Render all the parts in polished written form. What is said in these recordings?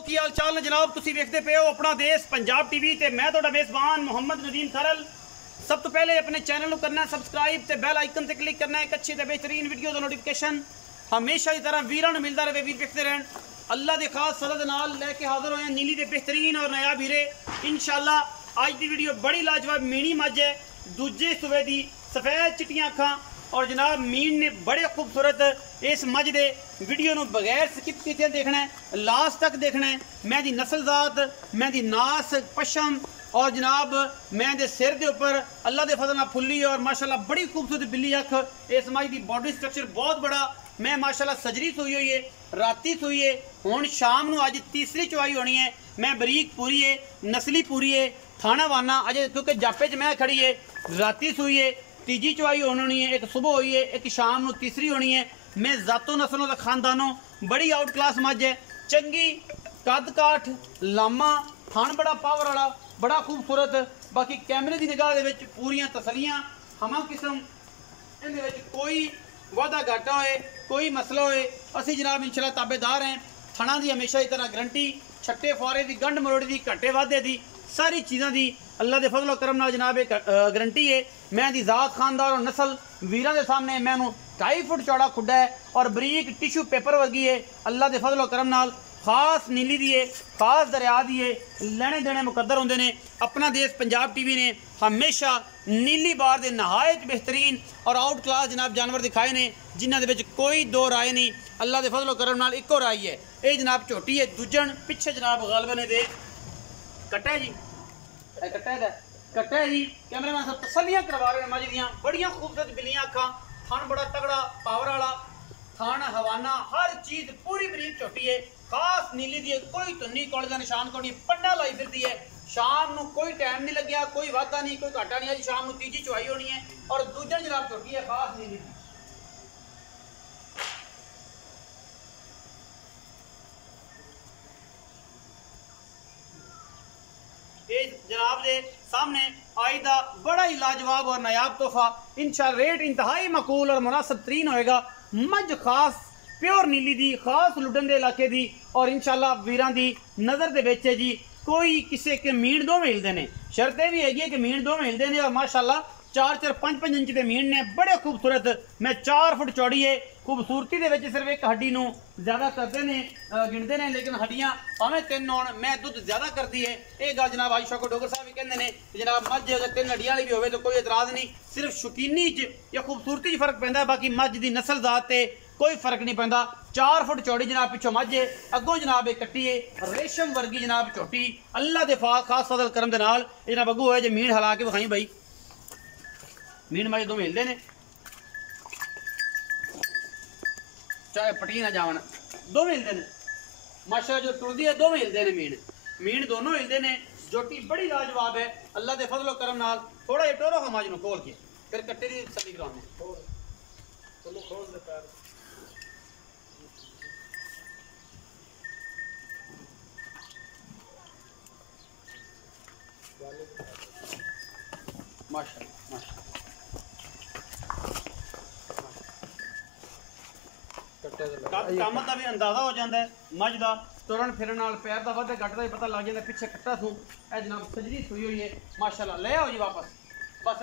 की हाल चाल ने जनाब, तुसी वेखदे पे हो अपना देश पंजाब टीवी ते मैं तुहाडा मेज़बान मोहम्मद नदीम खरल। सब तो पहले अपने चैनल को करना है सबसक्राइब ते बेल आइकन ते क्लिक करना है। एक अच्छी ते बेहतरीन वीडियो का नोटिफिकेशन हमेशा की तरह वीरां नूं मिलदा रहे, वीर वेखदे रहन। अल्लाह दे खास सदद नाल लेके हाजिर होए नीली दे बेहतरीन और नायाब हीरे इंशाअल्लाह। अज दी वीडियो बड़ी लाजवाब मीनी मझ है, दूजे सुबे दी सफेद चिट्टियां अखां और जनाब मीन ने बड़े खूबसूरत इस मझ दे वीडियो नूं बगैर स्किप कीते देखना है, लास्ट तक देखना है। मैं दी नस्लजात, मैं दी नास पशम और जनाब मैं दे सिर दे उपर अल्लाह दे फजल नाल फुल्ली और माशाल्लाह बड़ी खूबसूरत बिल्ली अख। इस मझ दी बॉडी स्ट्रक्चर बहुत बड़ा, मैं माशाल्लाह सजरी सोई हुई है, राती सोई है, हुण शाम नूं अज तीसरी चवाई होनी है। मैं बरीक पूरी है, नस्ली पूरी है, थाना वाना अजे क्योंकि जापे च मैं खड़ी है, राती सोई है, तीजी चवाई होनी है, एक सुबह हुई है, एक शाम नूं तीसरी होनी है। मैं जातों नस्लों का खानदानों बड़ी आउट क्लास मझ है, चंगी कद काठ लामा, थान बड़ा पावर वाला, बड़ा खूबसूरत। बाकी कैमरे की निगाह दे विच पूरियां तसलियां हमा किस्म, इहदे विच कोई वादा घाटा होए, कोई मसला होए, असी जनाब इंशाअल्लाह ताबेदार हैं। थणा की हमेशा की तरह गारंटी, छट्टे फुआरे की गंढ मरोड़ी की घटे वाधे की सारी चीज़ों की अल्लाह के फजलो करम नाल जनाब एक गारंटी है। मैं दी जात खानदार और नस्ल वीरां दे सामने मैनू 2.5 फुट चौड़ा खुड्डा है और बरीक टिशू पेपर वर्गी है। अल्लाह के फजलो करम नाल खास नीली दी है, खास दरिया दी है, लेने देने मुकद्दर होंदे ने। अपना देश पंजाब टीवी ने हमेशा नीली बार दे नहायत बेहतरीन और आउट क्लास जनाब जानवर दिखाए ने, जिन्हां दे विच कोई दो राय नहीं। अल्लाह के फजलो करम नाल इको राय है, ये जनाब झोटी है। दूजन पिछे जनाब गालबन दे कट्टा है जी, कट्टा है कट्टा है जी। कैमरामैन सब तसलियां करवा रहे हैं मज दियां, बड़ियां खूबसूरत बिल्लियां अखां, थान बड़ा तगड़ा पावर वाला, थान हवाना हर चीज़ पूरी बरीक झोटी है, खास नीली दी है, कोई तुन्नी कौले का निशान कोई नहीं, पन्ना लाई फिरती है। शाम नूं कोई टाइम नहीं लग्या, कोई वाधा नहीं, कोई घाटा नहीं। अज शाम नूं तीजी चवाई होनी है और दूजन जनाब झोटी है खास नीली दी। जनाब दे सामने आज का बड़ा ही लाजवाब और नायाब तोहफा, इंशाअल्लाह रेट इंतहाई मकूल और मुनासिब तरीन होएगा। मझ खास प्योर नीली दी, खास लुडन दे इलाके दी और इंशाअल्लाह वीरां दी नज़र दे विच है जी। कोई किसी के मीण दो मिलते हैं, शर्त भी है कि मीण दो मिलते हैं और माशाअल्लाह 4-4 5-5 इंच के मीण ने, बड़े खूबसूरत। मैं 4 फुट चौड़ी है, खूबसूरती दे विच सिर्फ एक हड्डी नूं ज़्यादा करते हैं, गिनते हैं, लेकिन हड्डियां भावें 3 होण, मैं दुध ज़्यादा करती है। ये गल जनाब आयशा को डोगर साहब भी कहते हैं जनाब मझ अगर 3 हड्डियां वाली भी होवे तो कोई एतराज़ नहीं, सिर्फ शौकीनी च या खूबसूरती च फर्क पैंदा है, बाकी मझ की नस्ल जात ते कोई फर्क नहीं पैंदा। 4 फुट चौड़ी जनाब पिछों मझ है, अगों जनाब एक कट्टी है रेशम वर्गी जनाब झोटी। अल्लाह दे खास फजल करम दे नाल जनाब अगू होए जे मीण हिला के विखाई बई, मीण मझ दो मिलते हैं, चाहे पटी ना जावन दो मिलते हैं। माशा जो टुरदी है दो मिलते हैं, मीण दोनों मिलते हैं। झोटी बड़ी लाजवाब है अल्लाह के फजलो करम नाल। थोड़ा जिहा टोरो खा मझ नूं खोल के फिर कट्टे की तसल्ली कराने। माशाअल्लाह माशाअल्लाह काम का भी अंदाजा हो जाता है। मझ का तुरन फिरन नाल पैर का वाधे घट का भी पता लग जाता है। पिछे कट्टा सूं ए जनाब सजरी सुई हुई है माशाअल्लाह। ले आओ जी वापस, बस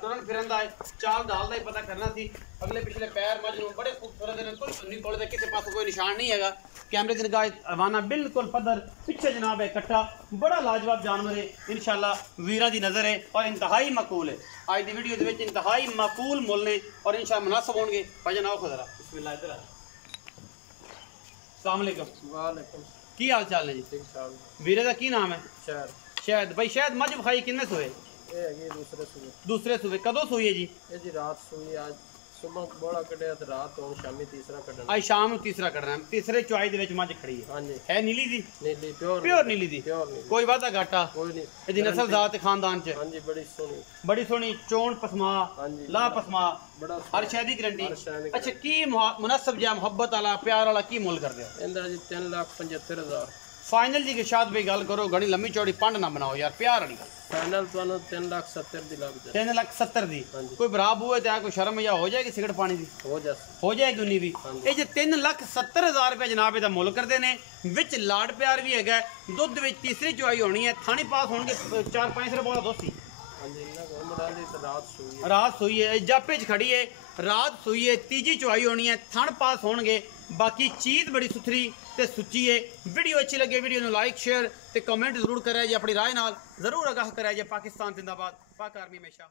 तुरन फिरन का चाल ढाल का ही पता करना सी। अगले पिछले पैर मझ नूं बड़े खूबसूरत हैं, कोई सुन्नी कोल दे किसी पासों कोई निशान नहीं है। कैमरे की निगाह हवाना बिल्कुल पद्धर, पिछे जनाब है कट्टा, बड़ा लाजवाब जानवर है। इंशाअल्लाह वीरां दी नज़र है और इंतहाई मकूल है। आज की वीडियो के इंतहाई मकूल मुल ने और इंशाअल्लाह मुनासिब होंगे। भाईजान आओ खुदरा बिस्मिल्लाह इधर आ। अस्सलाम वालेकुम। वालेकुम। की हाल चाल है जी? ठीक ठाक। वीरे का की नाम है? शहर। शायद भाई शायद मझ विखाई किन्ने सोए? ये है दूसरे सुबह। दूसरे सुबह कदों सोई है जी? ये जी रात सोई, आज सुबह बोड़ा कटे तो रात और शामी तीसरा कटना। आज शाम नूं तीसरा करना है। तीसरे चौई दे विच मझ खड़ी है। हां जी। है नीली दी? नीली प्योर नीली दी, प्योर नीली, कोई वादा घाटा कोई नहीं। इहदी नस्ल जात खानदान च? हां जी बड़ी सोहनी, बड़ी सोहनी चोण पसमा, हां जी ला पसमा, बड़ा हर शय दी गारंटी। हर शय दी। अच्छा की मुनासिब जा मोहब्बत वाला प्यार वाला की मुल कर दे? इंदा जी 3,75,000। फाइनल जी शाद भाई गल करो, घनी लंबी चौड़ी पंड ना बनाओ यार, प्यार वाली गल। फाइनल ਤੁਹਾਨੂੰ 3,70,000 ਦੀ ਲੱਗ ਜਾਏ। 3,70,000 ਦੀ ਹਾਂਜੀ। ਕੋਈ ਬਰਾਬ ਹੋਏ ਤੇ ਕੋਈ ਸ਼ਰਮ ਜਾਂ ਹੋ ਜਾਏਗੀ ਸਿਗਰਟ ਪਾਣੀ ਦੀ? ਹੋ ਜਾਏਗੀ ਉਨੀ ਵੀ। ਇਹ ਜੇ 3,70,000 ਰੁਪਏ ਜਨਾਬ ਇਹਦਾ ਮੁੱਲ ਕਰਦੇ ਨੇ, ਵਿੱਚ ਲਾੜ ਪਿਆਰ ਵੀ ਹੈਗਾ, ਦੁੱਧ ਵਿੱਚ ਤੀਸਰੀ ਚੁਆਈ ਹੋਣੀ ਹੈ, ਥਾਣੀ ਪਾਸ ਹੋਣਗੇ 4-5 ਸਿਰ ਬਹੁਤ ਦੋਸਤੀ। ਹਾਂਜੀ ਇਹਨਾਂ ਕੋਲ ਮੁੰਡਾ ਦੀ ਰਾਤ ਸੂਈ ਹੈ। ਰਾਤ ਸੂਈ ਹੈ, ਜਾਪੇ 'ਚ ਖੜੀ ਹੈ, ਰਾਤ ਸੂਈ ਹੈ, ਤੀਜੀ ਚੁਆਈ ਹੋਣੀ ਹੈ, ਥਣ ਪਾਸ ਹੋਣਗੇ। ਬਾਕੀ ਚੀਜ਼ ਬੜੀ ਸੁਥਰੀ ਤੇ ਸੁੱਚੀ ਹੈ। ਵੀਡੀਓ ਅੱਛੀ ਲੱਗੇ ਵੀਡੀਓ ਨੂੰ ਲਾਈਕ ਸ਼ੇਅਰ ਤੇ ਕਮੈਂਟ ਜ਼ਰੂਰ ਕਰਿਆ ਜੀ, ਆਪਣੀ ਰਾਏ ਨਾਲ ਜ਼ਰੂਰ ਆਗਾਹ ਕਰਿਆ ਜੀ। ਪਾਕਿਸਤਾਨ ਜ਼ਿੰਦਾਬਾਦ, ਪਾਕ ਆਰਮੀ ਹਮੇਸ਼ਾ।